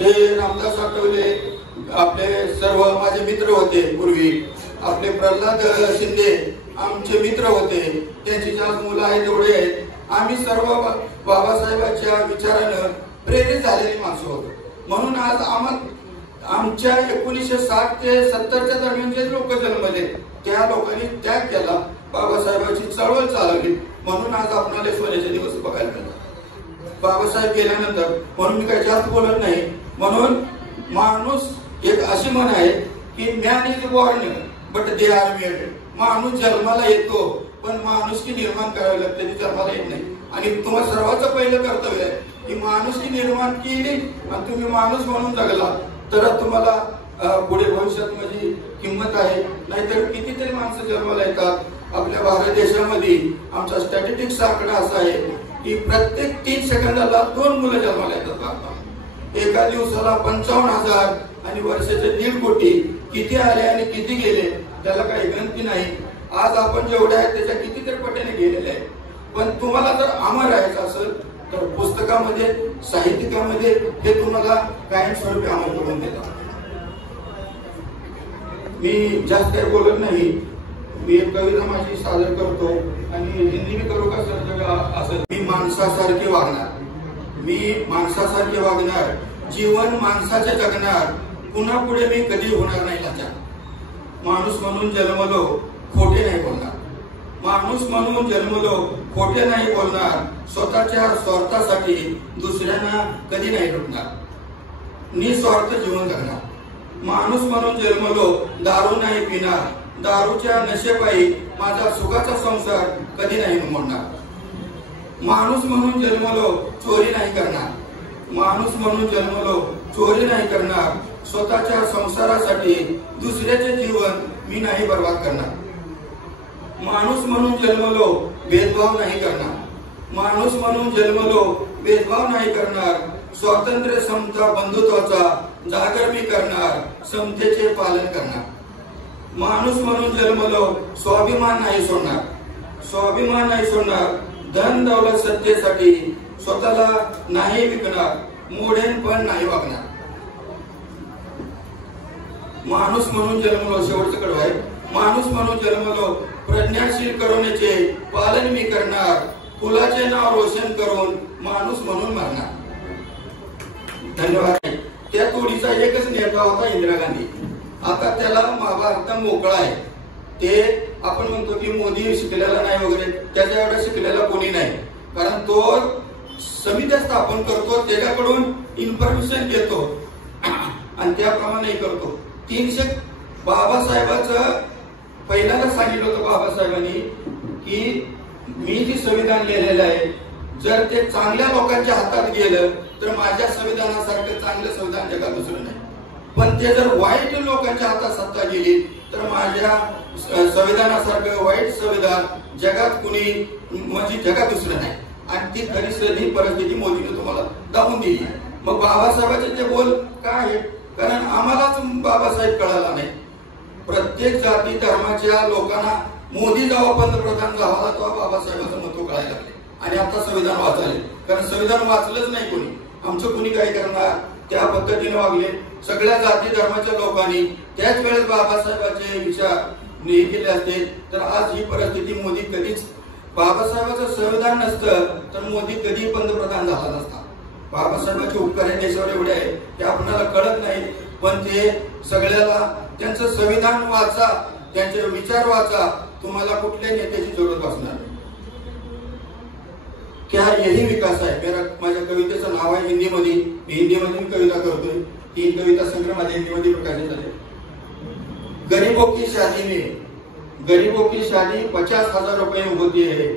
हे रामदास आठवले आपले सर्व माझे मित्र होते पूर्वी, आपले प्रल्हाद शिंदे आमचे मित्र होते, त्यांची ज्या मुलं आहेत तेवढे आहेत. आम्ही सर्व बाबासाहेबांच्या विचारानं प्रेरित झालेली माणसं होतो. म्हणून आज आमच्या 1960 ते 70च्या दरम्यानचे लोक जन्मले, त्या लोकांनी त्याग केला, बाबासाहेबांची चळवळ चालवली. म्हणून आज आपल्याला सोन्याचे दिवस बघायला मिळतात बाबासाहेब गेल्यानंतर. म्हणून मी काही जास्त बोलत नाही. म्हणून माणूस एक अशी म्हण आहे की man is born but they are made. माणूस जन्माला येतो पण माणुसकी निर्माण करावी लागते, ती जन्माला येत नाही. आणि तुम्हाला सर्वांचं पहिलं कर्तव्य आहे की माणुसकी निर्माण केली आणि तुम्ही माणूस म्हणून जगला तर तुम्हाला पुढे भविष्यात माझी किंमत आहे. नाहीतर कितीतरी माणसं जन्माला येतात. आपल्या भारत देशामध्ये आमचा स्टॅटिस्टिक्स आकडा असा आहे की प्रत्येक 3 सेकंदाला 2 मुलं जन्माला येतात. एका दिवसाला 55,000 आणि वर्षाचे 1.5 कोटी. किती आले आणि किती गेले त्याला काही गणती नाही. आज आपण जेवढे आहेत त्याच्या कितीतरी पटीने गेलेले आहे. पण तुम्हाला जर अमर राहायचं असेल तर पुस्तकामध्ये साहित्यिकामध्ये हे तुम्हाला कायमस्वरूपी अमर करून देतात. मी जास्त काही बोलत नाही. मी एक कविता माझी सादर करतो आणि हिंदी मी करू का सर? असं मी माणसासारखे वागणार, जीवन माणसाचे जगणार, पुन्हा पुढे मी कधी होणार नाही लाचार. माणूस म्हणून जन्मलो खोटे नाही बोलणार, माणूस म्हणून जन्मलो खोटे नाही बोलणार, स्वतःच्या स्वार्थासाठी दुसऱ्यांना कधी नाही लुटणार, निस्वार्थ जीवन जगणार. माणूस म्हणून जन्मलो दारू नाही पिणार, दारूच्या नशेपायी माझा सुखाचा संसार कधी नाही मोडणार. माणूस म्हणून जन्मलो चोरी नाही करणार, माणूस म्हणून जन्मलो चोरी नाही करणार, स्वतःच्या संसारासाठी दुसऱ्याचे जीवन मी नाही बर्बाद करणार. माणूस म्हणून जन्मलो भेदभाव नाही करणार, माणूस म्हणून जन्मलो भेदभाव नाही करणार, स्वातंत्र्य समता बंधुत्वाचा जागर मी करणार, समतेचे पालन करणार. माणूस म्हणून जन्मलो स्वाभिमान नाही सोडणार, धन दौलत सत्तेसाठी स्वतःला नाही विकणार, मोडेन पण नाही वागणार. माणूस म्हणून जन्मलो, शेवटचं कडवं आहे, माणूस म्हणून जन्मलो प्रज्ञाशील करुणेचे पालन मी करणार, कुलाचे नाव रोशन करून माणूस म्हणून मरणार. धन्यवाद. त्या तोडीचा एकच नेता होता इंदिरा गांधी. आता त्याला महाभारत मोकळा आहे. ते आपण म्हणतो की मोदी शिकलेला नाही वगैरे, त्याच्या एवढा शिकलेला कोणी नाही. कारण तो समित्या स्थापन करतो, त्याच्याकडून इन्फॉर्मेशन घेतो आणि त्याप्रमाणे करतो. 300 बाबासाहेबांचं पहिल्यांदा सांगितलं होतं बाबासाहेबांनी की मी जे संविधान लिहिलेलं आहे जर ते चांगल्या लोकांच्या हातात गेलं तर माझ्या संविधानासारखं चांगलं संविधान जगात दुसरं नाही. पण ते जर वाईट लोकांच्या हातात सत्ता गेली तर माझ्या संविधानासारखं वाईट संविधान जगात कुणी म्हणजे जगात दुसरं नाही. आणि ती खरी परिस्थिती मोदीने तुम्हाला दाखवून दिली. मग बाबासाहेबांचे ते बोल काय आहे? कारण आम्हालाच बाबासाहेब कळाला नाही. प्रत्येक जाती धर्माच्या लोकांना मोदी जेव्हा पंतप्रधान झाला तेव्हा बाबासाहेबांचं महत्व कळायला लागले आणि आता संविधान वाचले. कारण संविधान वाचलंच नाही कोणी, आमचं कोणी काय करणार, त्या पद्धतीने वागले. सगळ्या जाती धर्माच्या लोकांनी त्याच वेळेस बाबासाहेबांचे विचार हे केले असते तर आज ही परिस्थिती मोदी कधीच, बाबासाहेबांचं संविधान नसतं तर मोदी कधी पंतप्रधान झाला नसता. बाबासाहेबांचे उपकार या देशावर एवढे आहे ते आपल्याला कळत नाही. पण ते सगळ्याला त्यांचं संविधान वाचा, त्यांचे विचार वाचा, तुम्हाला कुठल्या नेत्याची जरूरत असणार. क्या यही विकास आहे. मेरा माझ्या कवितेचं नाव आहे हिंदीमध्ये, मी हिंदीमध्ये कविता करतोय. 3 कविता संग्रह माझ्या हिंदीमध्ये प्रकाशित झाले. गरीबों की शादी में, गरीबों की शादी 50,000 रुपए में होती है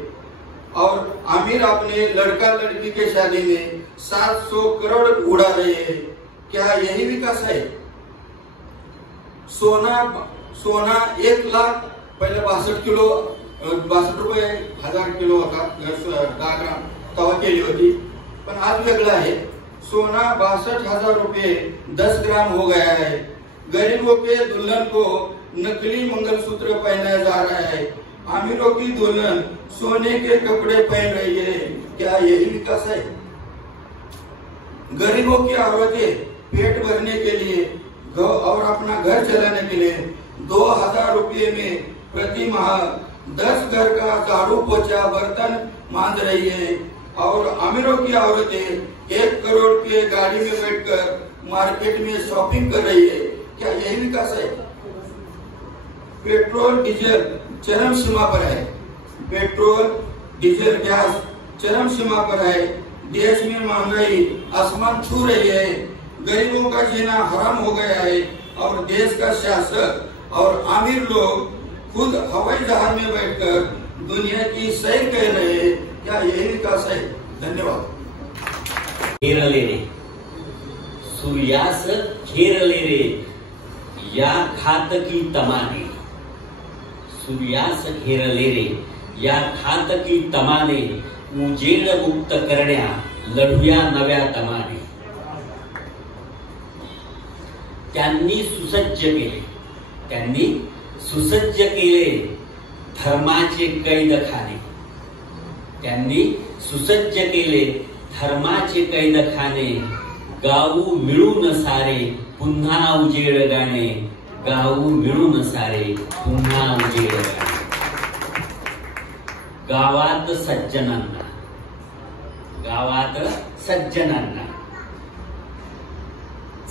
और अमीर अपने लड़का लड़की के शादी में 700 करोड़ उड़ा रहे हैं. क्या यही विकास है. सोना 1 लाख पहिले 62 किलो 62 रुपये 1000 किलो होता, 10 ग्राम तवा केली होती. पण आज वेगळं आहे. सोना 62,000 रुपये 10 ग्राम हो गया है. गरीबों के दुल्हन को नकली मंगलसूत्र पहनाया जा रहा है. अमीरों की दुल्हन सोने के कपड़े पहन रही है. क्या यही विकास है. गरीबों की औरतें पेट भरने के लिए और अपना घर चलाने के लिए 2000 रुपये में प्रति माह 10 घर का झाड़ू पोछा बर्तन मांज रही है। और अमीरों की औरतें 1 करोड़ के गाड़ी में बैठकर मार्केट में शॉपिंग कर रही है। क्या यही विकास है? पेट्रोल डीजल चरम सीमा पर है। पेट्रोल डीजल गैस चरम सीमा पर है। देश में महंगाई आसमान छू रही है। गरीबों का जीना हराम हो गया है और देश का शासक और अमीर लोग खुद हवाई जहाज में बैठकर दुनिया की सैर कर रहे हैं। क्या यही विकास है? धन्यवाद। घेरले रे सूर्यास घेरले रे या घातकी तमाने, सूर्यास घेरले रे या घातकी तमाने, उजेड मुक्त करण्या लढूया नव्या तमाने. त्यांनी सुसज्ज केले धर्माचे कैदखाने. त्यांनी सुसज्ज केले धर्माचे कैदखाने. गाऊ मिळून सारे पुन्हा उजेड गाणे. गाऊ मिळून सारे पुन्हा उजेड गाणे. गावात सज्जनांना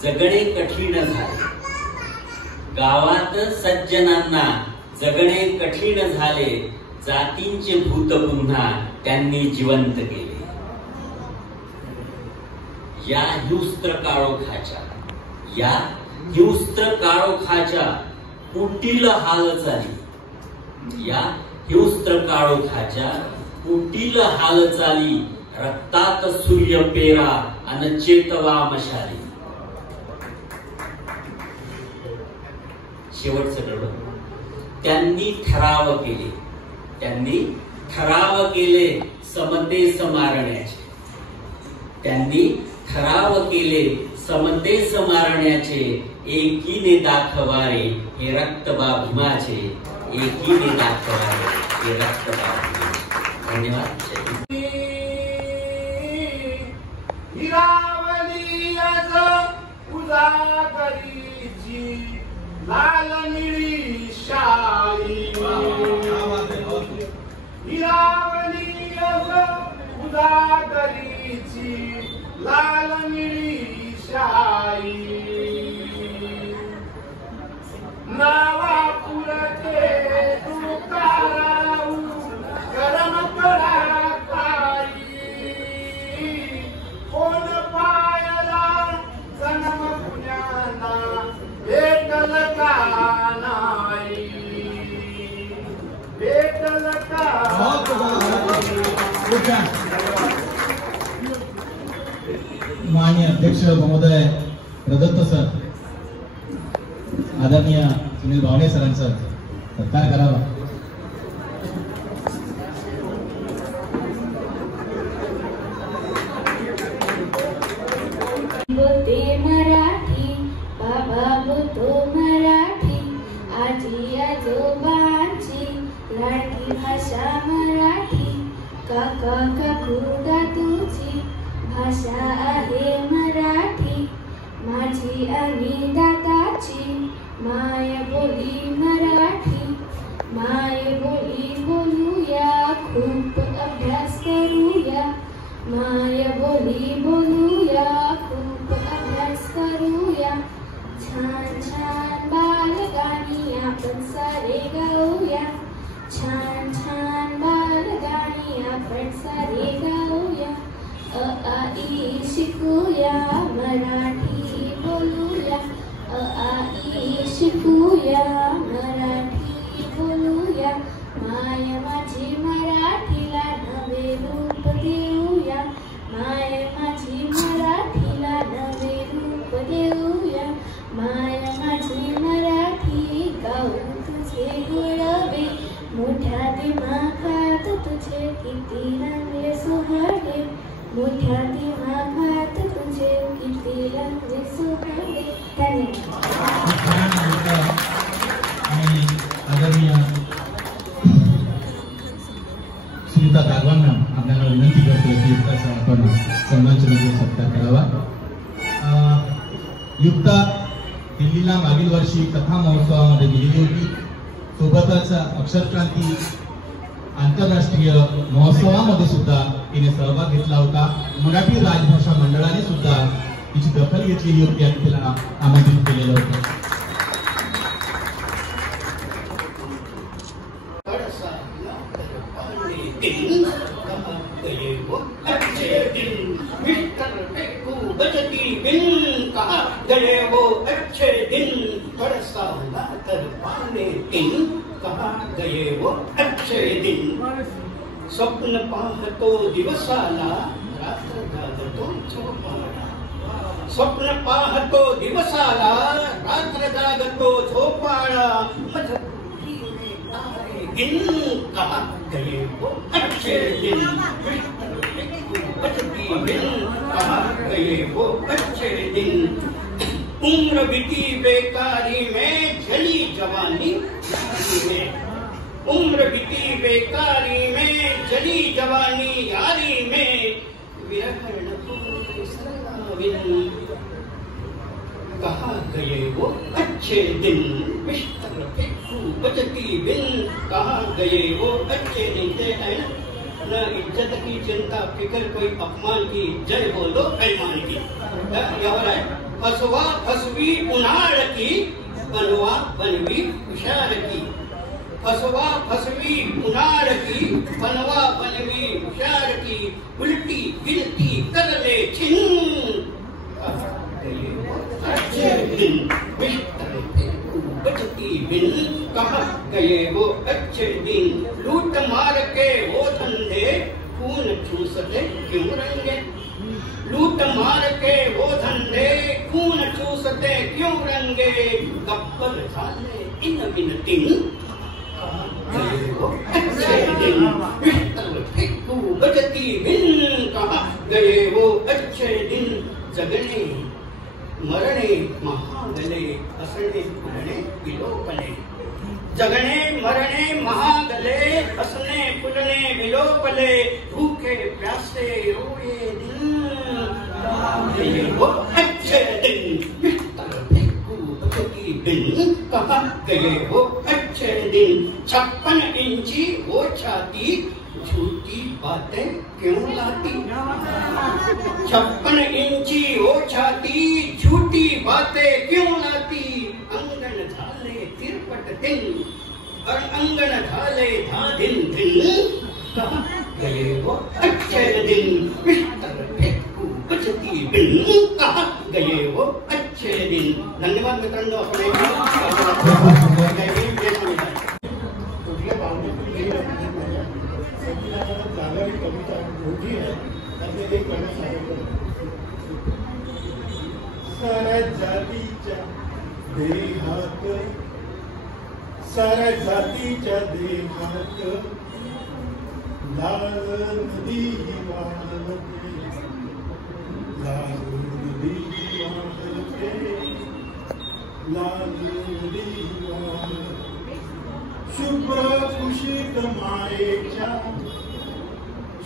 जगणे कठीण झाले. गावात सज्जनांना जगणे कठीण झाले. जातींचे भूत पुन्हा त्यांनी जिवंत केले. या हिंस्त्र काळोखाच्या कुटील हालचाली. या हिंस्त्र काळोखाच्या कुटील हालचाली. रक्तात सूर्य पेरा अन चेतवा मशाली. शेवटचं रडं. त्यांनी ठराव केले समतेस मारण्याचे. त्यांनी ठराव केले समतेस मारण्याचे. एकीने दाखवारे हे रक्तबा भीमाचे. एकीने दाखवारे हे रक्तबा भीमाचे. धन्यवाद. हिरावली आज उजागरीची लाल निळी शाई. हिरावली आज उजागरीची लाल निळी शाई. नावापुरते तुकाराऊ गरम पडा काही. कोण पायला जन्म पुण्याला भेटल का नाही. भेटल का. माननीय अध्यक्ष महोदय प्रदत्त सर, आदरणीय सुनील भावणे सरांचा सत्कार करावा. बोलते मराठी, बाबा बोलतो मराठी. आजी आजोबांची लाडकी भाषा मराठी. काका काकू दादूची भाषा आहे मराठी. माझी आणि दादाची माय बोली मराठी. माय बोली बोलूया, खूप अभ्यास करूया. माय बोली बोलूया, खूप अभ्यास करूया. छान छान बालगाणी आपण सारे गाऊया. छान छान बालगाणी आपण सारे गाऊया. अ आ ई शिकूया, मराठी बोलूया. अ आ ई शिकूया, मराठी बोलूया. माय माझी मराठीला नवे रूप देऊया. माय माझी मराठीला नवे रूप देऊया. माय माझी मराठी गाऊ तुझे गुळवे. मोठ्या दिमाखात तुझे किती रंग सुहावे. मोठ्या दिमाखात तुझे किती रंग सुहावे. आणि आदरणीय सुनीता गागवांना आपल्याला विनंती करतो की आपण सन्मानचिन्ह सत्कार करावा. युक्ता दिल्लीला मागील वर्षी कथा महोत्सवामध्ये गेलेली होती. सोबतच अक्षरक्रांती आंतरराष्ट्रीय महोत्सवामध्ये सुद्धा तिने सहभाग घेतला होता. मराठी राजभाषा मंडळाने सुद्धा तिची दखल घेतलेली होती आणि तिला आमंत्रित केलेलं होतं. गए वो अच्छे दिन, बरसा ना कर पाने दिन, कहा गए वो अच्छे दिन. स्वप्न पाहतो दिवसाला, रात्र जागतो झोपाळा. स्वप्न पाहतो दिवसाला, रात्र जागतो झोपाळा. दिन, कहा गए वो अच्छे दिन, कहा गए वो अच्छे दिन. उम्र बीती बेकारी में, जली जवानी में. उम्र बीती बेकारी में, जली जवानी यारी में. विरह कहा गए वो अच्छे दिन, बिस्तर फेंकू बजती बिन. कहा गए वो अच्छे दिन. ते है न इज्जत की चिंता फिक्र कोई अपमान की, जय बोलो पैमान की. यावर आहे फसवा फसवी उन्हाळ की, बनवा बनवी हुशार की. फसवा फसवी उन्हाळ की, बनवा बनवी हुशार की. उल्टी गिनती कर ले छिन, अच्छे दिन बिस्तर फेंकू बजती बिन. कहा गए वो अच्छे दिन. लूट मार के वो धंधे, खून चूसते क्यों रंगे. लूट मार के वो धंधे, खून चूसते क्यों रंगे. गब्बर झाले इन बिनती, गए वो अच्छे दिन. बिस्तर फेंकू बजती बिन. कहा गए वो अच्छे दिन. जगणे मरणे महागले, हसणे फुलणे विलोपणे. जगणे मरणे महागले, हसने फुलने विलोपले. भूखे प्यासे रोए दिन, गए वो अच्छे दिन. बिस्तर फेंकू बजती बिन. कहा गए वो अच्छे दिन. 56 इंची वो छाती, झूठी बातें क्यों लाती. 56 इंची वो छाती, झूठी बातें क्यों लाती. अंगण झाले तिरपट दिन, और अंगण झाले धादिन दिन. कहा गए वो अच्छे दिन. बिस्तर फेंकू बजती बिन. कहा गए वो अच्छे दिन. धन्यवाद मित्रांनो. आपण कुठल्या पाहुण्यातून जाणारी कविता मोठी आहे, त्यातले एक गाणं सांगितलं. साऱ्या जातीच्या देहात, साऱ्या जातीच्या देहात लाल नदी वाहते, लाल नदी वाहते, लाल नदी वाहते. शुभ्र कुशीत मायेच्या,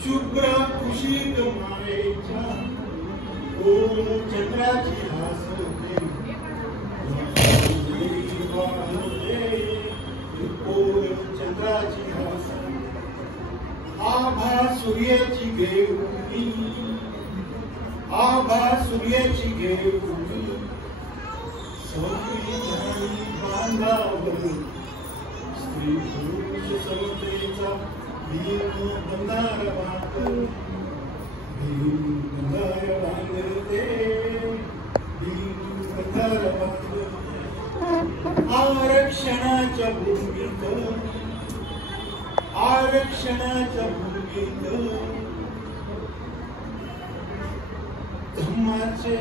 शुभ्र कुशीत मायेच्या, कोण चंद्राची हासते, कोण चंद्राची हासते. आभा सूर्याची घेऊनी, आभा सूर्याची घेऊनी, सौरी झाली बांधावर. स्त्री पुरुष समतेचा भीम बंधार बांधते, भीम बंधार बांधते, भीम बंधार बांधते. आरक्षणाच्या भूमीत, आरक्षणाच्या भूमीत धम्माचे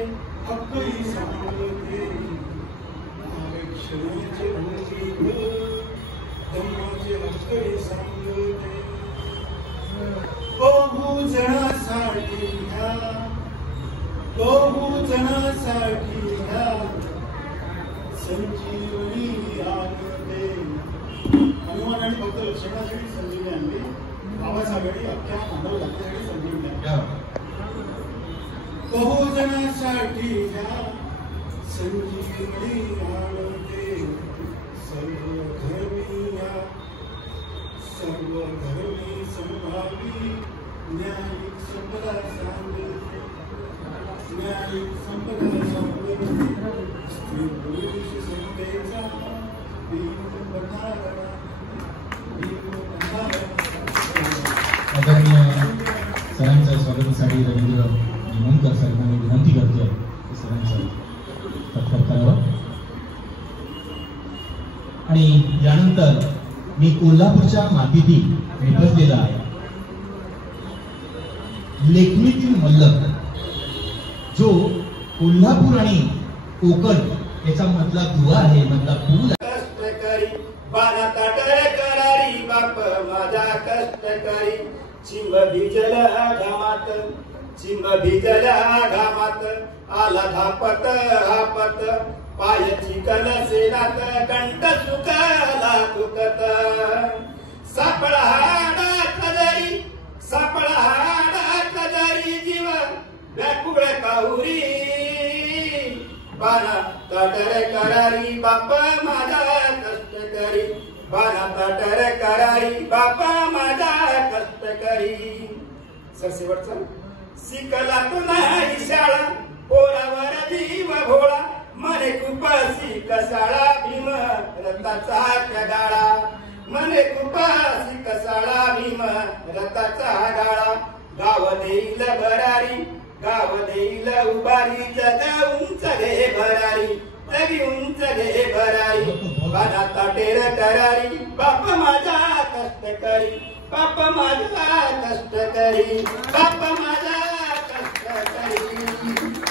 हक्कही सांगते. आरक्षणाचे भूमीत धम्माचे हक्कही सांगते. बहुजनासाठी ह्या, बहुजनासाठी ह्या संजीवनी आणते. हनुमान आणि फक्त लक्षणासाठी संजीवनी आणली, बाबासाहेबांनी अख्ख्या मानव जातीसाठी संजीवनी आणली. बहुजनासाठी ह्या संजीवनी आणते सर्व धर्मी समभावी न्यायिक संपदा सांगते न्यायिक संपदा सांगते स्त्री पुरुष समतेचा आदरणीय सरांच्या स्वागतासाठी रवींद्र निमनकर साहेबांना मी विनंती करतो की सरांचा सत्कार करावा. आणि यानंतर मी कोल्हापूरच्या मातीतील निपजलेला लेखणीतील मल्लक जो कोल्हापूर आणि कोकण याचा मधला दुवा आहे, मधला पूल कष्टकरी बाणा ताटर करारी बाप माझा कष्टकरी चिंब भिजला घामात आला धापत हापत पायची कलसेनात कंठ सुखाला दुखत सापळा हाडात जरी जीव व्याकुळ काहुरी बाणा ताटर करारी बाप माझा कष्टकरी बाणा ताटर करारी बाप माझा कष्टकरी. शेवटचा शिकला तू नाही शाळा पोरावर जीव भोळा मने कुपासी कसाळा भीम रताचा गाळा मने कुपासी कसाळा भीम रताचा गाळा गाव देईल भरारी गाव देईल उभारी जगा उंच घे भरारी जगी उंच घे भरारी बाणा ताटेर करारी बाप माझा कष्टकरी बाप माझा कष्टकरी बाप माझा कष्टकरी.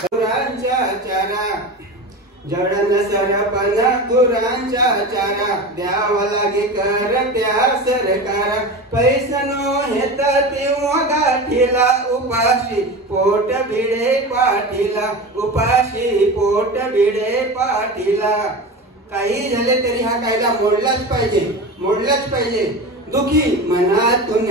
गुरांच्या चारा जडन सरपण गुरांच्या चारा द्यावा लागे कर त्या सरकारा पैसनो हेत तेव्हा गाठीला उपाशी पोट भिडे पाठीला उपाशी पोट भिडे पाठीला. काही झाले तरी हा कायदा मोडलाच पाहिजे. दुखी मनातून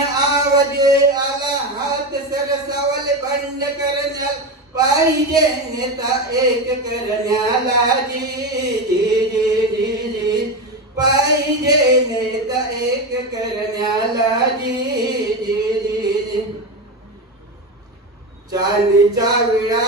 आवाज आला हात सरसावल बंड करण्याला पाहिजे नेता एक करण्याला जी पाहिजे नेता एक करण्याला जी. चांदीच्या विळा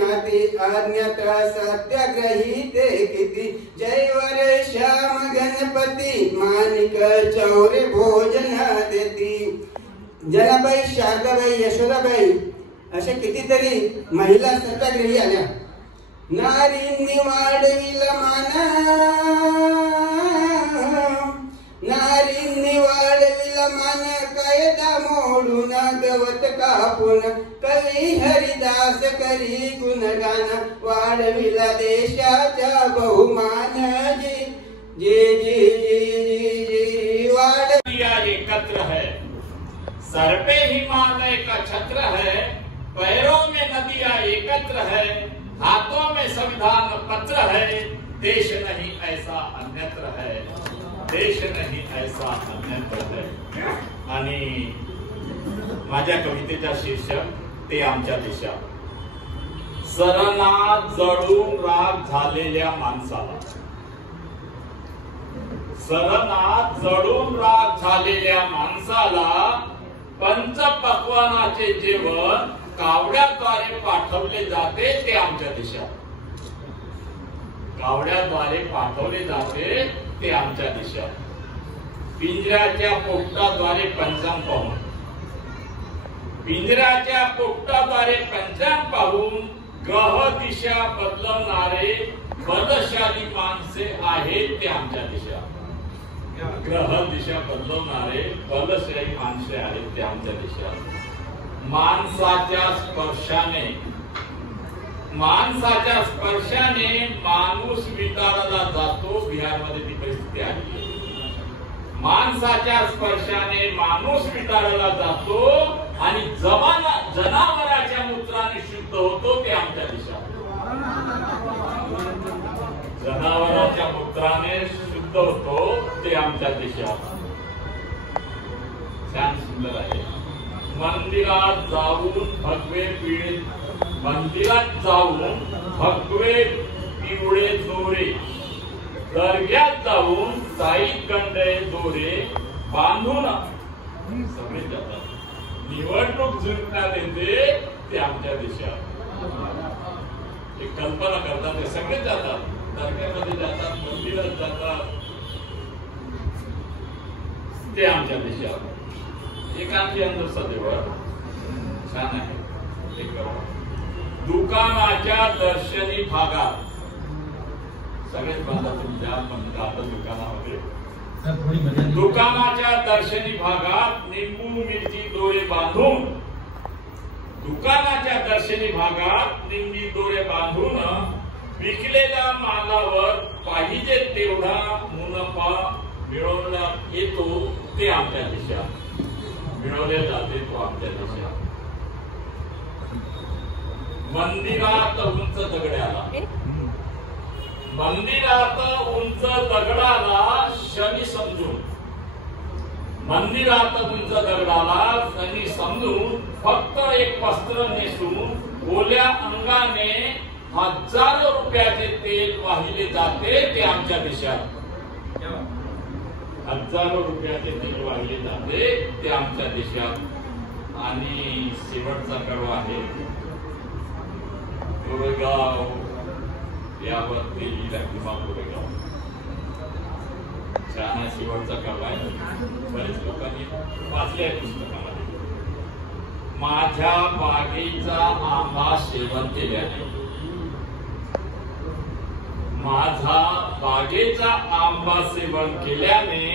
हाती अज्ञात सत्याग्रही ते किती जयवर श्याम गणपती माणिक चौरे भोजन देती. जनाबाई शारदाबाई यशोदाबाई अशा कितीतरी महिला सत्याग्रही आल्या. नारींनी वाढविल मान कायदा मोडून गवत कापून कवी हरिदास करी गुणगान वाढविला देशाचा बहुमान जी जी जी जी जी वाढ. एकत्र है सर पे हिमालय का छत्र है पैरों में नदियां एकत्र है हाथों में संविधान पत्र है देश नहीं ऐसा अन्यत्र है देश नहीं ऐसा अन्यत्र है. आणि माझ्या कवितेचा शीर्षक ते आमच्या देशात. सरनात जळून राख झालेल्या माणसाला सरनात जळून राख झालेल्या माणसाला पंचपक्वानाचे जेवण कावड्याद्वारे पाठवले जाते ते आमच्या देशात. कावड्याद्वारे पाठवले जाते ते आमच्या देशात. पिंजऱ्याच्या पोपटाद्वारे पंचांग पाहून ग्रह दिशा बदलवणारे बलशाली माणसे आहेत ते आमच्या देशात. ग्रह दिशा बदलवणारे बलशाली माणसे आहेत ते आमच्या देशात. माणसाच्या स्पर्शाने माणूस विटाळला जातो. बिहारमध्ये ती परिस्थिती आहे. माणसाच्या स्पर्शाने माणूस विटाळला जातो आणि जनावराच्या मूत्राने शुद्ध होतो ते आमच्या देशात. जनावराच्या मूत्राने शुद्ध होतो ते आमच्या देशात. छान सुंदर आहे. मंदिरात जाऊन भगवे पिवळे दोरे, दर्ग्यात जाऊन साई कंडे दोरे बांधून सगळे जातात. निवडणूक जिंकण्यात येते ते आमच्या देशात. एक कल्पना करतात, ते सगळे जातात, दर्ग्यामध्ये जातात, मंदिरात जातात, ते आमच्या देशात. एक आमची अंधश्रद्धेवर छान आहे. एक दुकानाच्या दर्शनी भागात सगळेच बांधा तुमच्या मंदिरात दुकानामध्ये. दुकानाच्या दर्शनी भागात निंबू मिरची दोरे बांधून, दुकानाच्या दर्शनी भागात निंबी दोरे बांधून विकलेल्या मालावर पाहिजे तेवढा मुनाफा मिळवण्यात येतो ते आमच्या देशात. मिळवले जाते तो आमच्या देशात. मंदिरात उंच दगडाला, मंदिरात उंच दगडाला शनी समजून, मंदिरात उंच दगडाला शनी समजून फक्त एक वस्त्र नेसून ओल्या अंगाने हजारो रुपयाचे तेल वाहिले जाते ते आमच्या देशात. हजारो रुपयाचे तेल वाहिले जाते ते आमच्या देशात. आणि शेवटचा कडवा आहे कोरेगाव, यावरती किंवा कोरेगाव. छान शेवटचा कडवा आहे, बरेच लोकांनी वाचले आहे पुस्तकामध्ये. माझ्या बागेचा आंबा सेवन केल्याने, माझा बागेचा आंबा सेवन केल्याने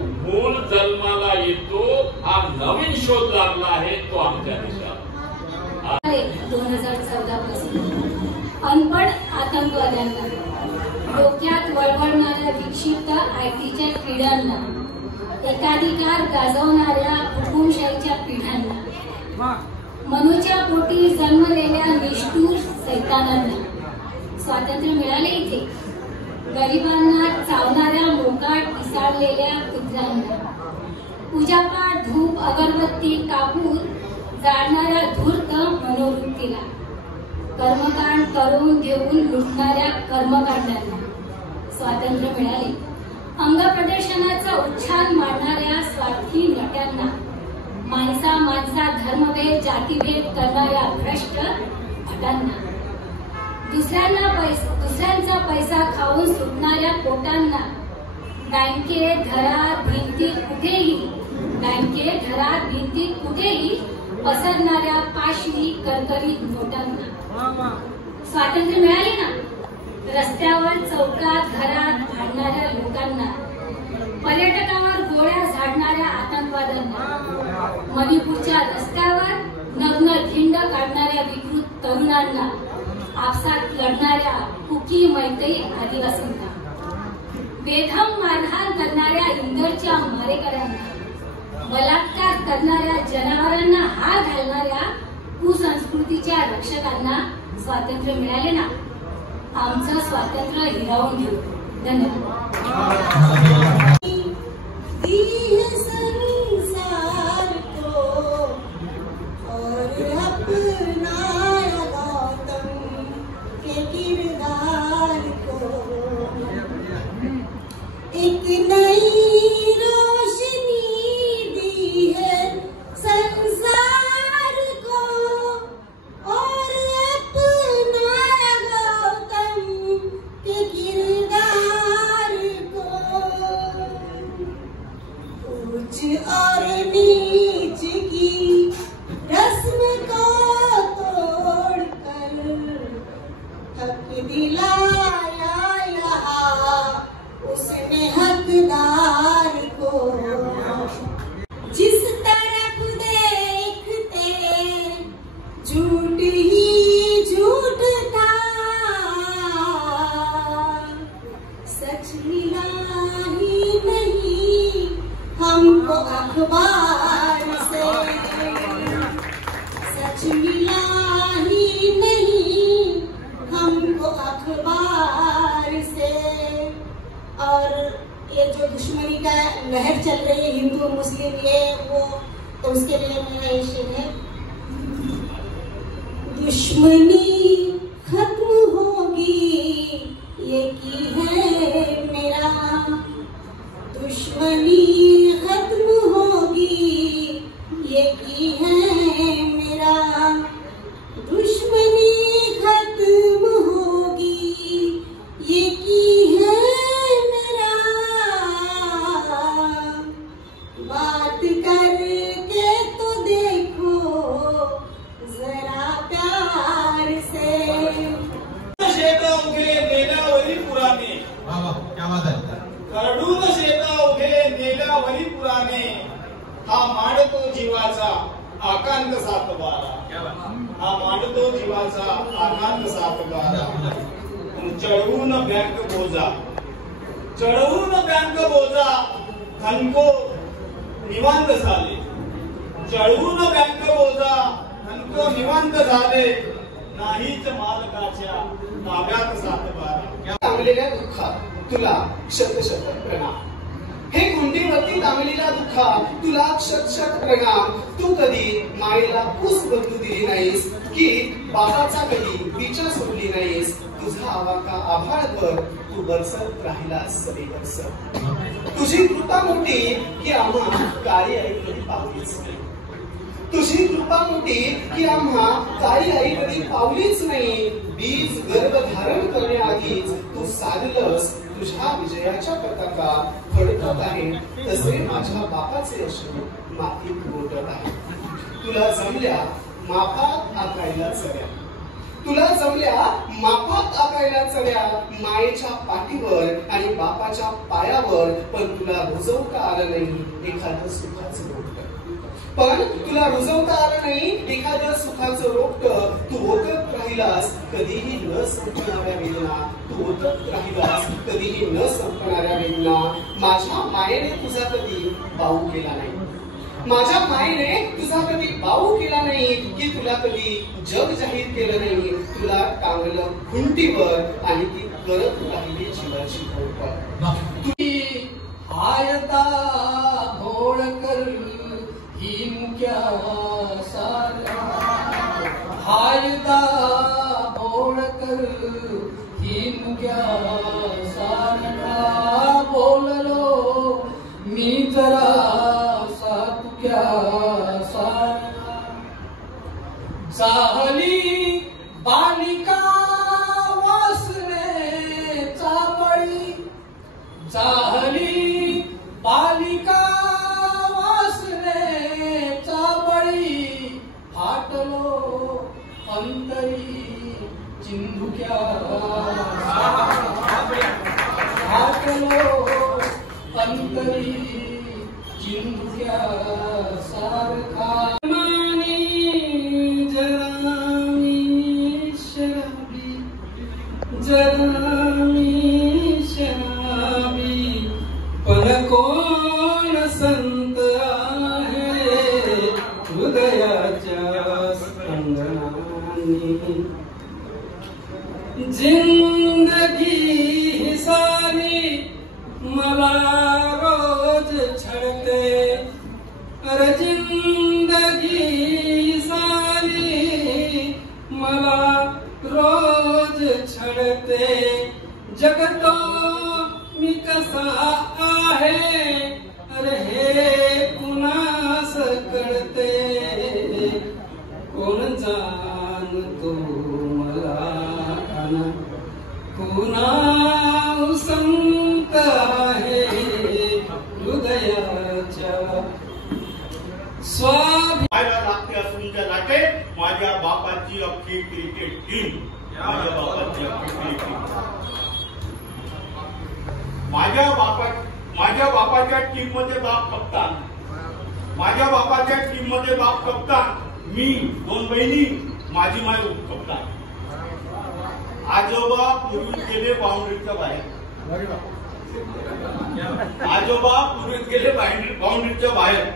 मूल जन्माला येतो हा नवीन शोध लागला आहे तो आमच्या देशात. 2014 पासून अनपढ आतंकवाद्यांना, डोक्यात वळवळणाऱ्या विक्षिप्त आयटीच्या पिढ्यांना, एकाधिकार गाजवणाऱ्या हुकुमशाहीच्या पिढ्यांना, मनुच्या पोटी जन्मलेल्या निष्ठुर सैतानांना स्वातंत्र्य मिळाले इथे. गरिबांना चावणाऱ्या मोकाट पिसाळलेल्या कुत्र्यांना, पूजापाठ धूप अगरबत्ती कापूर जाळणाऱ्या धूर्त मनोवृत्तीला, कर्मकांड करून घेऊन लुटणाऱ्या कर्मकांडांना स्वातंत्र्य मिळाले. अंगप्रदर्शनाचा उच्छाद मांडणाऱ्या स्वार्थी नट्यांना, माणसा माणसा धर्मभेद जातीभेद करणाऱ्या भ्रष्ट भटांना, दुसऱ्यांचा पैसा खाऊन सुटणाऱ्या पोटांना, बँकेत घरात भिंतीत कुठेही, बँकेत घरात भिंतीत कुठेही पसरणाऱ्या पाशवी करकरीत नोटांना स्वातंत्र्य मिळाले ना. रस्त्यावर चौकात घरात भांडणाऱ्या लोकांना, पर्यटकावर गोळ्या झाडणाऱ्या आतंकवाद्यांना, मणिपूरच्या रस्त्यावर नग्न धिंड काढणाऱ्या विकृत तरुणांना, आपसात लढणाऱ्या कुकी मैत्री आदिवासींना, बेधम मारहाण करणाऱ्या इंदरच्या मारेकऱ्यांना, बलात्कार करणाऱ्या जनावरांना हात घालणाऱ्या कुसंस्कृतीच्या रक्षकांना स्वातंत्र्य मिळाले ना. आमचं स्वातंत्र्य हिरावून घेऊ. धन्यवाद. और ये जो दुश्मनी का लहर चल रही है, हिंदू मुस्लिम ये वो, तो उसके लिए मेरा ये शेर है। दुश्मनी खत्म होगी ये की है मेरा, दुश्मनी खत्म होगी ये की है मेरा, दुश्मनी खत्म होगी ये की है मेरा, बात करके तो देखो जरा प्यार से। शेता उभे नेल्यावरी पुराणे, क्या बात आहे. खरडून शेता उभे नेल्यावरी पुराणे, हा मांडतो जीवाचा आकांत सातबारा, हा मांडतो जीवाचा आकांत सातबारा. चढवून बँक बोजा, चढवून बँक बोजा, धनको निवांत झाले, चढवून बँक बोजा, धनको निवांत झाले, नाहीच मालकाच्या ताब्यात सातबारा. तांबलेल्या दुःखात तुला शत शत प्रणाम, हे गुंडीवरती तांबलेल्या दुःखात तुला शत शत प्रणाम. तू कधी मायेला पूस बदलू दिली नाहीस, की बापाचा कधी विचार सोडली नाहीस. तुझा आवाका आभाळावर तू बरसत राहिलास सगळे बरसत. तुझी कृपा मोठी की आम्हा काळी आई कधी पावलीच नाही, तुझी कृपा मोठी की आम्हा काळी आई कधी पावलीच नाही. बीज गर्भ धारण करण्याआधीच तू साधलंस तुझ्या विजयाच्या पताका फडकत आहे, तसे माझ्या बापाचे अश्रू मातीत लोटत आहे. तुला जमल्या मापात आकायला चढ्या, तुला जमल्या मापात आकायला चढ्या, मायेच्या पाठीवर आणि बापाच्या पायावर. पण तुला रुजवता आलं नाही एखादं सुखाचं रोपट, पण तुला रुजवता आलं नाही एखादं सुखाचं रोपट. तू ओतत राहिलास कधीही न संपणाऱ्या वेदना, तू ओतत राहिलास कधीही न संपणाऱ्या वेदना. माझ्या मायेने तुझा कधी बाऊ केला नाही, माझ्या मायेने तुझा कधी बाऊ केला नाही, की तुला कधी जग जाहीर केलं नाही. तुला टांगलं खुंटीवर आणि ती करत राहिली जीवाची धडपड. हायता भोळकर ही मुक्या सारा, हायता भोळकर ही मुक्या सारा. बोललो मी जरा सातुक्या सारा. झाली बालिका वासने चाबळी, झाली बालिका वासने चाबळी. फाटलो अंतरी चिंधुक्या, फाटलो अंतरी चिंधुक्या सारखा. जरामी शराबी, जरामी शराबी, पण कोण संत आहे हृदयाच्या स्पंदनानी. जिंदगी सारी मला रोज छळते, अरे जिंदगी सारी मला रोज छळते. जगतो मी कसा आहे अरे हे कुणास कळते. कोण जाणतो मला कुणा संत आहे हृदयाच्या माझ्या लागते असूनच्या लाटे माझ्या बापाची अख्खी क्रिकेट टीम, माझ्या बापाची अख्खी क्रिकेट टीम, माझ्या बापाच्या टीम मध्ये बाप कप्तान, माझ्या बापाच्या टीम मध्ये बाप कप्तान, मी 2 बहिणी, माझी माय कप्तान. आजोबा पूर्वीत गेले बाउंड्रीच्या बाहेर, आजोबा पूर्वीत गेले बाउंड्रीच्या बाहेर.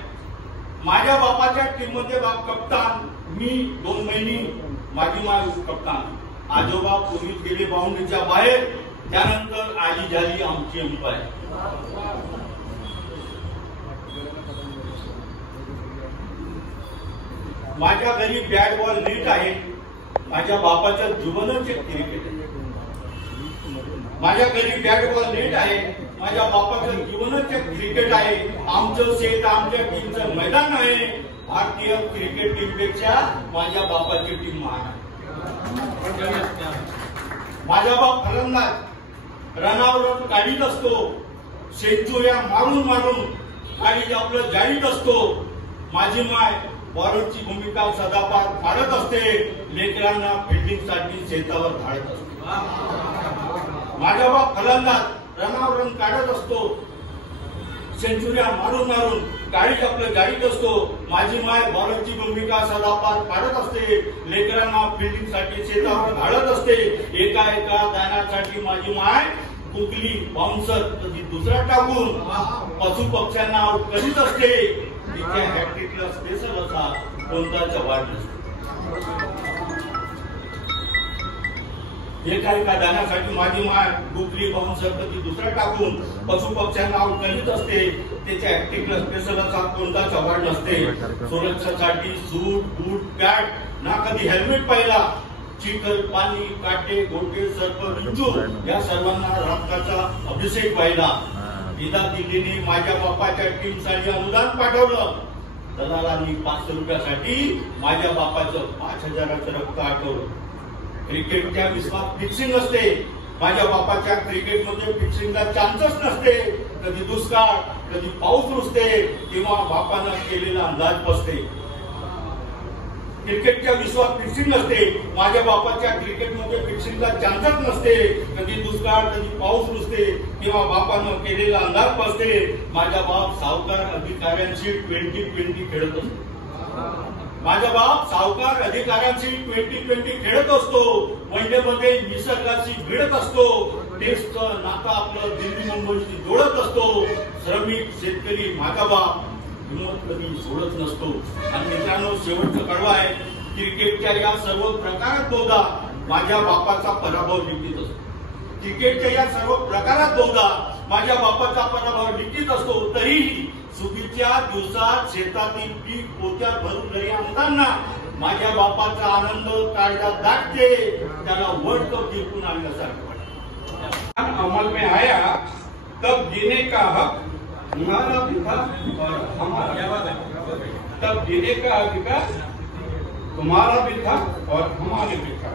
माझ्या बापाच्या टीम मध्ये बाप कप्तान, मी 2 बहिणी, माझी माय कप्तान. आजोबा पूर्वीत गेले बाउंड्रीच्या बाहेर, त्यानंतर आजी झाली आमची अंपायर. माझ्या घरी बॅट बॉल नेट आहे. माझ्या बापाचं जीवनच एक क्रिकेट आहे. माझ्या घरी बॅट बॉल नेट आहे. माझ्या बापाचं जीवनच एक क्रिकेट आहे. आमचं शेत आमच्या टीमचं मैदान आहे. भारतीय क्रिकेट टीमपेक्षा माझ्या बापाची टीम महान आहे. माझा बाप फलंदाज रनावर काढीत असतो. सेंचुऱ्या मारून मारून काढीत आपलं जाळीत असतो. माझी माय बॉलरची भूमिका सदापार पाडत असते. लेकरांना फिल्डिंगसाठी शेतावर धाडत असते. माझा बाप फलंदाज रनावर रन काढत असतो. सेंचुऱ्या मारून मारून गाडीत आपलं गाडीत असतो. माझी माय बॉलरची भूमिका सदापार पाडत असते. लेकरांना फिल्डिंगसाठी शेतावर धाडत असते. एका एका दाण्यासाठी माझी माय कुकली बाउन्सर कधी दुसरा टाकून पशु पक्ष्यांना आउट करीत असते. तिच्या हॅट्रिकला स्पेशल असा कोणताच अवॉर्ड नसतो. एका एका दाण्यासाठी माझी माय कुकली बाउन्सर कधी दुसरा टाकून पशु पक्ष्यांना आउट करीत असते. त्याच्या हॅट्रिकला स्पेशल असा कोणताच अवॉर्ड नसते. सुरक्षेसाठी सूट बूट पॅट ना कधी हेल्मेट पाहिला. चिखल पाणी काटे गोटे सर्प विंचू या सर्वांना रक्ताचा अभिषेक व्हायला. ईदा दिल्लीने माझ्या बापाच्या टीमसाठी अनुदान पाठवलं. दलालांनी 500 रुपयासाठी माझ्या बापाचं 5000चं रक्त आठवलं. क्रिकेटच्या विश्वात फिक्सिंग असते. माझ्या बापाच्या क्रिकेटमध्ये फिक्सिंगला चान्सच नसते. कधी दुष्काळ कधी पाऊस रुजते तेव्हा बापानं केलेला अंदाज बसते. क्रिकेटच्या विश्वात फिक्सिंग असते. माझ्या बापाच्या क्रिकेटमध्ये फिक्सिंगला चान्सच नसते. कधी दुष्काळ कधी पाऊस रुजते तेव्हा बापानं केलेला अंदाज बसते. माझा बाप सावकार अधिकाऱ्यांशी 20-20 खेळत असतो. माझा बाप सावकार अधिकाऱ्यांशी 20-20 खेळत असतो. वनडेमध्ये निसर्गाशी भिडत असतो. टेस्टचं नातं आपलं दिल्ली मुंबईशी जोडत असतो. श्रमिक शेतकरी माझा बाप हिंमत कधी सोडत नसतो. आणि मित्रांनो, शेवटचं कडवं आहे. क्रिकेटच्या या सर्व प्रकारात बहुधा माझ्या बापाचा पराभव निश्चित असतो. क्रिकेटच्या या सर्व प्रकारात बहुधा माझ्या बापाचा पराभव निश्चित असतो. तरीही सुगीच्या दिवसात शेतातील पीक पोत्यात भरून घरी आणताना माझ्या बापाचा आनंद काळजात दाटते. त्याला वर्ल्ड कप जिंकून आणल्यासारखं वाटतं. अमल में आया तब जीने का हक हमारा भी था और हमारा, तब जीने का अधिकार तुम्हारा भी था और हमारे भी था.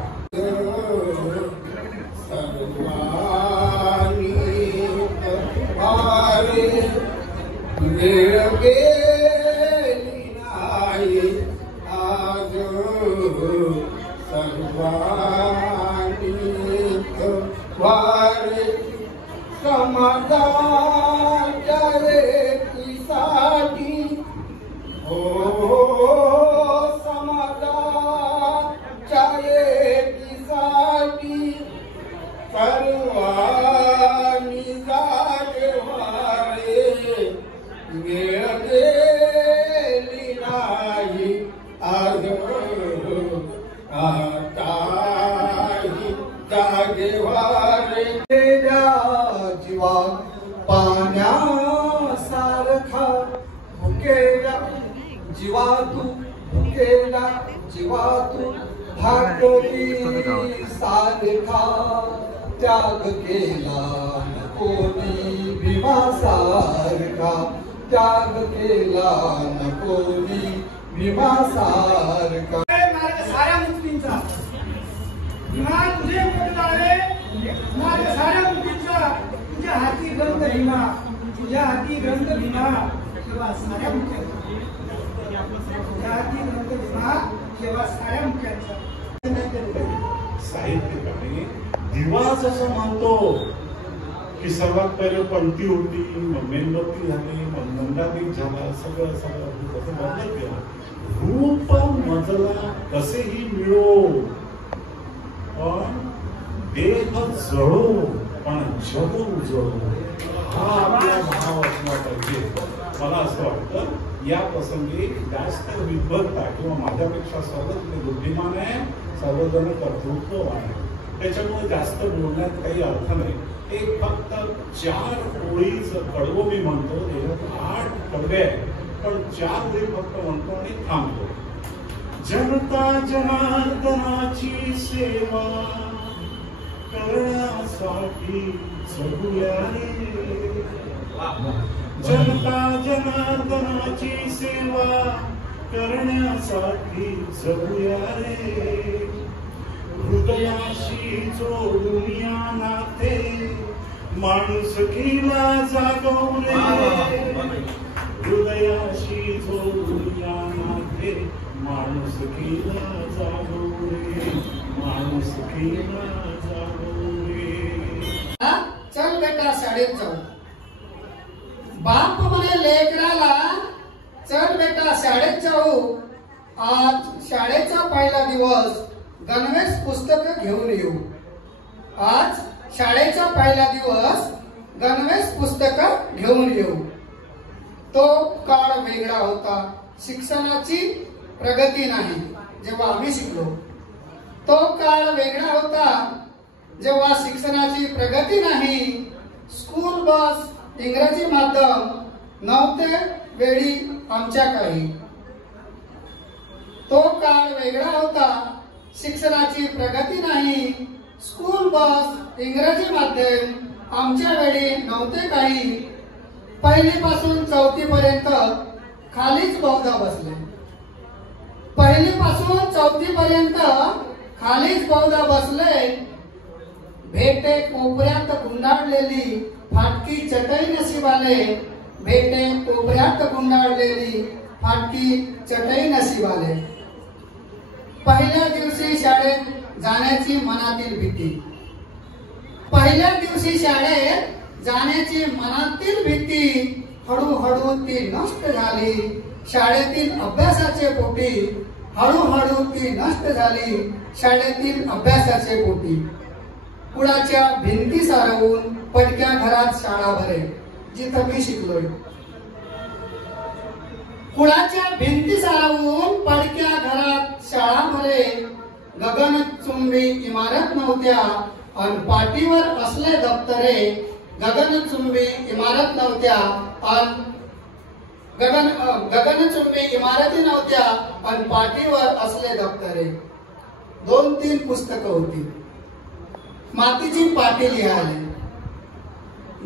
जीवा पाण्यासारखा भुकेला जीवा तू भुकेला जीवा तू भाकरी सारखा त्याग केला कोणी भीमासारखा त्याग केला कोणी भीमासारखा. साऱ्या मुक्तींचा तुझे माझ्या साऱ्या मुक्तींचा तुझ्या हाती ग्रंथ भीमा तुझ्या हाती ग्रंथ भीमा किंवा साऱ्या मुख्यांचा तुझ्या हाती ग्रंथ भीमा किंवा साऱ्या मुख्यांचा. साहित्यिकाने दिवास असं मानतो की सर्वात पहिले पंक्ती होती, मग मेणबत्ती झाली, मग नंदादीप झाला, सगळं तसं बदलत गेलं. रूप मजला कसेही मिळो पण देह जळो पण जग उजळो हा आपला भाव असला पाहिजे. मला असं वाटतं या प्रसंगी जास्त विद्वत्ता किंवा माझ्यापेक्षा सर्वच बुद्धिमान आहे, सर्वजण कर्तृत्व आहे, त्याच्यामुळे जास्त बोलण्यात काही अर्थ नाही. एक फक्त 4 ओळीचं कडवं मी म्हणतो, त्याच्यात 8 कडवे आहेत पण 4 ओळी फक्त म्हणतो आणि थांबतो. जनता जनार्दनाची सेवा करण्यासाठी जगूया रे. जनता जनार्दनाची सेवा करण्यासाठी जगूया रे. हृदयाशी जोडूया नाते माणुसकीला जागवले. हृदयाशी जोडूया नाते माणुसकीला जागवले. माणुसकीला जागवले. चल बेटा शाळेत जाऊ. बाप म्हणे लेकराला चल बेटा शाळेत जाऊ. आज शाळेचा पहिला दिवस गणवेश पुस्तक घेऊन येऊ. आज शाळेचा पहिला दिवस गणवेश पुस्तक घेऊन येऊ. तो काळ वेगळा होता. शिक्षणाची प्रगती नाही जेव्हा आम्ही शिकलो. तो काळ वेगळा होता जेव्हा शिक्षणाची प्रगती नाही. स्कूल बस इंग्रजी माध्यम नव्हते वेळी आमच्या काही. तो काळ वेगळा होता. शिक्षणाची प्रगती नाही. स्कूल बस इंग्रजी माध्यम आमच्या वेळी नव्हते काही. पहिलीपासून चौथीपर्यंत खालीच बहुधा बसले. पहिलीपासून चौथीपर्यंत खालीच बहुधा बसले. भेटे कोपऱ्यात गुंडाळलेली फाटकी चटई नशिबाले. भेटे कोपऱ्यात गुंडाळलेली फाटकी चटई नशिबाले. पहिल्या दिवशी शाळेत जाण्याची मनातील भीती. पहिल्या दिवशी शाळेत जाण्याची मनातील भीती हळूहळू ती नष्ट झाली. शाळेतील अभ्यासाचे पोटी हळूहळू ती नष्ट झाली. शाळेतील अभ्यासाचे पोटी. कुळाच्या भिंती सारवून पडक्या घरात शाळा भरे जिथं मी शिकलोय. कुळाच्या भिंती सारवून पडक्या घरात शाळा भरे. गगनचुंबी इमारत नव्हत्या आणि पाटीवर असले दप्तरे. गगनचुंबी इमारत नव्हत्या आणि गगनचुंबी इमारती नव्हत्या आणि पाटीवर असले दप्तरे. 2-3 पुस्तकं होती. मातीची पाटी लिहायला.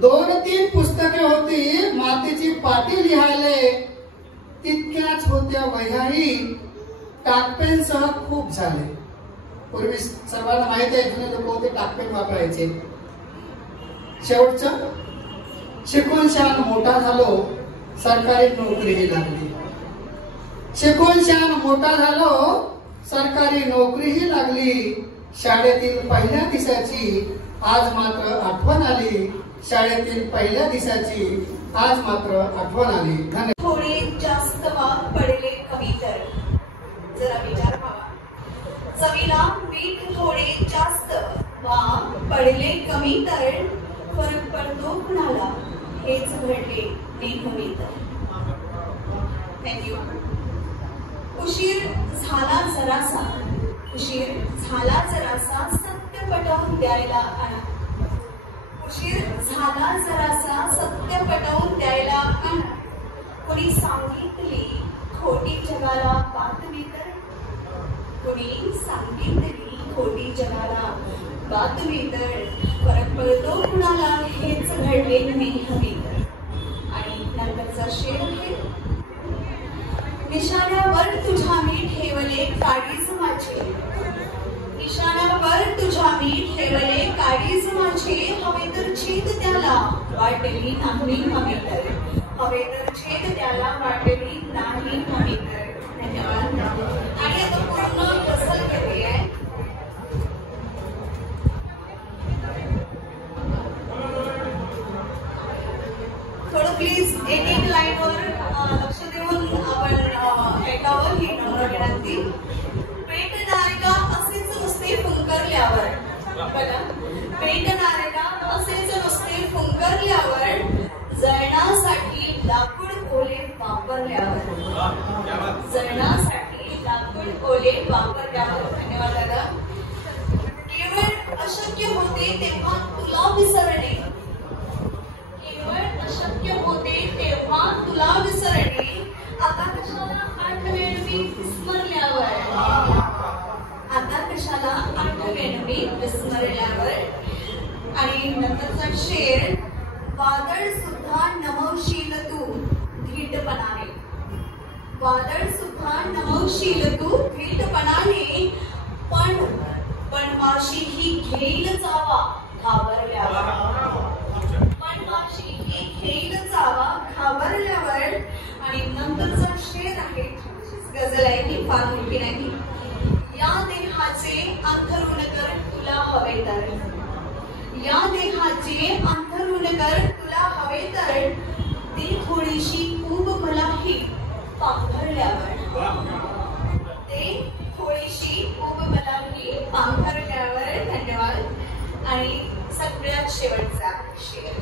2-3 पुस्तके होती मातीची पाटी लिहायला. तितक्याच होत्या वह्याही. टाकपेनसह खूप झाले. पूर्वी सर्वांना माहिती आहे जुने लोक होते टाकपेन वापरायचे. शेवटचं शिकून शान मोठा झालो सरकारी नोकरीही लागली. शिकून शान मोठा झालो सरकारी नोकरीही लागली. शाळेतील पहिल्या दिवसाची आज मात्र आठवण आली. शाळेतील पहिल्या दिवसाची आज मात्र आठवण आली. थोडे जास्त वाघ पडले कमी तर जरा विचार व्हावा. चवीला मीठ थोडे जास्त वाघ पडले कमी तर फरक पडतो कुणाला हेच घडले नेहमी तर. थँक्यू. उशीर झाला जरासा. उशीर झाला जरासा सत्य पटवून द्यायला आणा. उशीर झाला जरासा सत्य पटवून द्यायला आणा. कोणी सांगितली खोटी जगाला बातमी तर. कोणी सांगितली खोटी जगाला बातमी तर फरक पडतो कुणाला हेच घडले नेहमी तर. आणि नंतरचा शेर आहे. निशाण्यावर तुझ्या मी ठेवले काळीज माझे. निशाण्यावर तुझ्या मी ठेवले काळीज माझे. हवे तर छेद त्याला वाटली नाही हवी तर. हवे तर छेद त्याला वाटली नाही हवी तर. धन्यवाद. आणि आता पूर्ण गझल केली आहे. थोडं प्लीज एक लाईनवर लक्ष देऊन आपण ऐकावं ही नम्र विनंती. पेटणारे का असेच नुसते फुंकरल्यावर. बघा पेटणारे का असेच नुसते फुंकरल्यावर. जळणासाठी लाकूड ओले वापरल्यावर. जळणासाठी लाकूड ओले वापरल्यावर. धन्यवाद दादा. केवळ अशक्य होते तेव्हा तुला विसरणे. केवळ अशक्य होते तेव्हा तुला विसरणे. आता कशाला आठवेळ मी विस्मरल्यावर. विस्मरल्यावर. आणि नंतरचा शेर, वादळ सुद्धा नमवशील तू धीटपणाने, वादळ सुद्धा नमवशील तू धीटपणाने, पण माशी ही घेईल जावा घाबरल्यावर, पण माशी ही घेईल जावा घाबरल्यावर. आणि नंतरचा शेर आहे, गझल आहे ही फार मोठी नाही. या देहाचे अंथरुण कर तुला हवे तर, या देहाचे अंथरुण कर तुला हवे तर, ती थोडीशी ऊब मलाही पांघरल्यावर, ते थोडीशी ऊब मलाही पांघरल्यावर. धन्यवाद. आणि सगळ्यात शेवटचा शेर,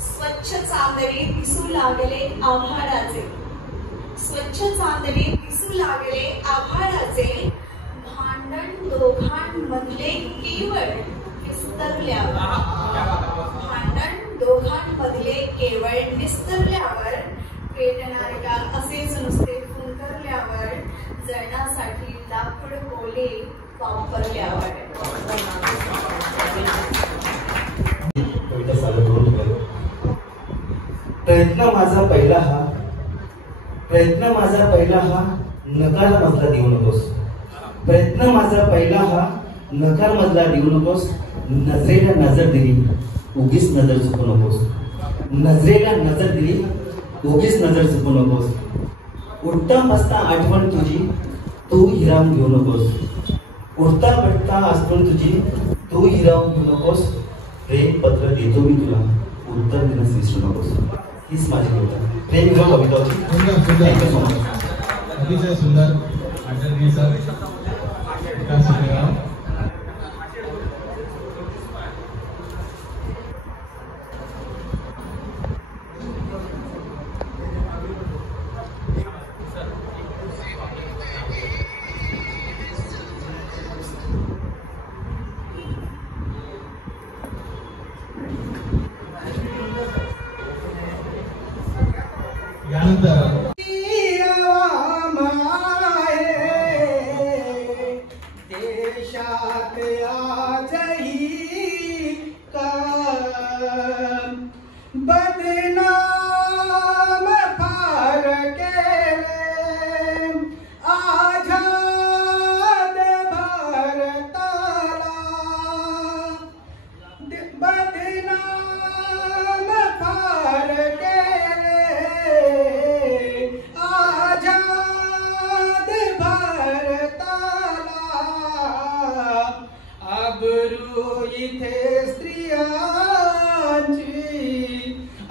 स्वच्छ चांदणे दिसू लागले आभाळाचे, स्वच्छ चांदणे दिसू लागले आभाळाचे, भांडण दोघांमधले केवळ निस्तरल्यावर, भांडण दोघांमधले केवळ निस्तरल्यावर, पेटणारे का असेच नुसते फुंकरल्यावर, जळण्यासाठी लाकूड कोले वापरल्यावर. कविता सादर करून प्रयत्न माझा पहिला हा, प्रयत्न माझा पहिला हा, नकार मजला देऊ नकोस, प्रयत्न माझा पहिला हा, नकार मजला देऊ नकोस, नजरेला नजर दिली उगीच नजर चुकू नकोस, नजरेला नजर दिली उगीच नजर चुकू नकोस, उठता बसता आठवण तुझी तू हिरावून घेऊ नकोस, उठता बसता आठवण तुझी तू हिरावून घेऊ नकोस, प्रेम पत्र देतो मी तुला उत्तर देण्यास विसरू नकोस. हीच माझी कविता, प्रेम विवाह कविता होती. अतिशय सुंदर आचार्य सर, विकास शिकराव. यानंतर देशात आजही बदनाम फार केले आझाद भारताला, बदनाम फार केले आझाद भारताला, अब्रू इथे स्त्रियांची,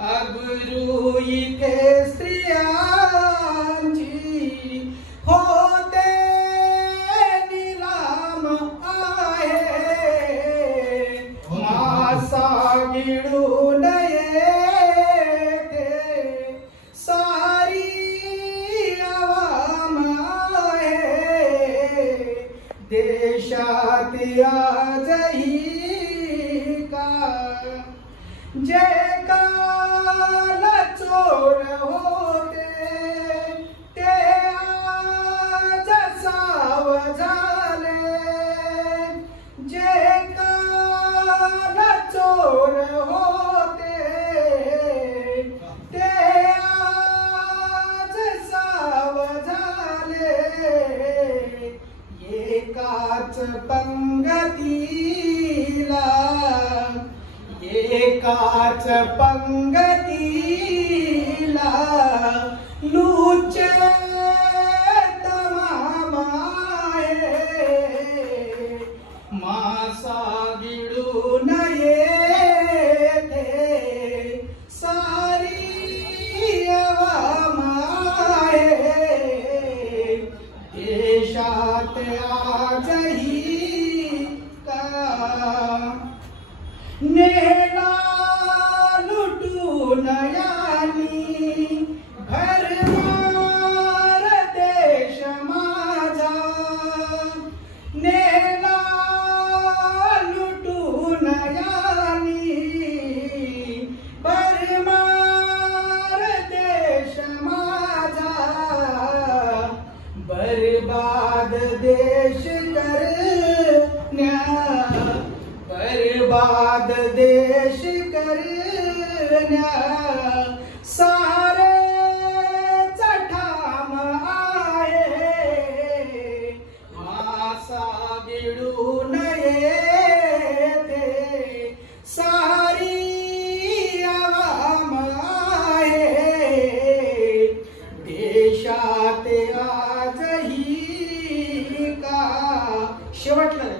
अब्रू इथे स्त्रियांची, होते निलाम आहे, मासा गिळू नये ते सारी आवाम आहे, देशात आजही का जे काल चोर होते ते आज साव झाले, जे काल चोर होते ते आज साव झाले, एकाच पंगतीला, एकाच पंगतीला लूच तमाम आहे, मासा गिळू नये ते सारी आवाम आहे, देशात आजही का नेला लुटून यानी भरमार देश माझा, नेला लुटून निर्वाद देश करण्या सारे ठाम आहे मासा गिळू नये ते सारी आवाम आहे देशात आजही का शेवटला